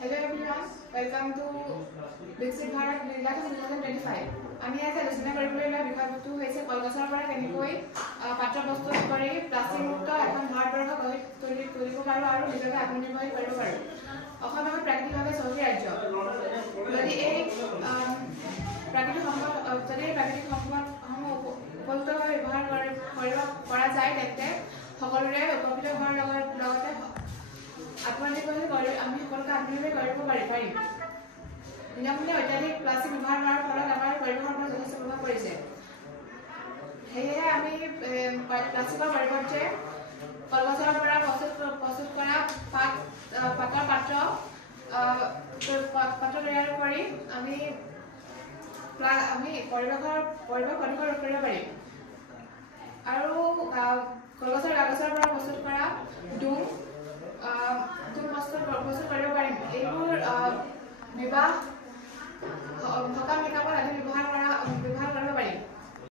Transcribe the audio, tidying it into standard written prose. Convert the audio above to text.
Hello everyone, welcome to Viksit Bharat Lilakh 2025. আমি আজি আলোচনা কৰিবলৈ লোৱা বিষয়বস্তু হৈছে কলগছৰ পৰা কেনেকৈ পাত্ৰ প্ৰস্তুত কৰি প্লাষ্টিক মুক্ত এখন ভাৰতবৰ্ষ গঢ়ি তুলিব পাৰোঁ আৰু নিজকে আত্মনিৰ্ভৰ কৰিব পাৰোঁ। অসম এখন প্ৰাকৃতিকভাৱে চহকী ৰাজ্য। যদি এই প্ৰাকৃতিক সম্পদসমূহ উপযুক্তভাৱে ব্যৱহাৰ কৰিব পৰা যায় তেন্তে সকলোৰে উপকৃত হোৱাৰ লগতে আত্মনিৰ্ভৰশীল কৰি আমি সকলোকে আত্মনিৰ্ভৰ কৰিব পাৰিম। বিনামূলীয়া অত্যাধিক প্লাষ্টিক ব্যৱহাৰ কৰাৰ ফলত আমাৰ পৰিৱেশৰ ওপৰত যথেষ্ট প্ৰভাৱ পৰিছে। সেয়েহে আমি প্লাষ্টিকৰ পৰিৱৰ্তে কলগছৰ পৰা প্ৰস্তুত কৰা পাতৰ পাত্ৰ তৈয়াৰ কৰি আমি পৰিৱেশ প্ৰদূষণ ৰোধ কৰিব পাৰিম। আৰু কলগছৰ কাগজৰ পৰা প্ৰস্তুত কৰা ডুম প্ৰস্তুত কৰিব পাৰিম। এইবোৰ বিবাহ সকাম নিকামত আদি ব্যৱহাৰ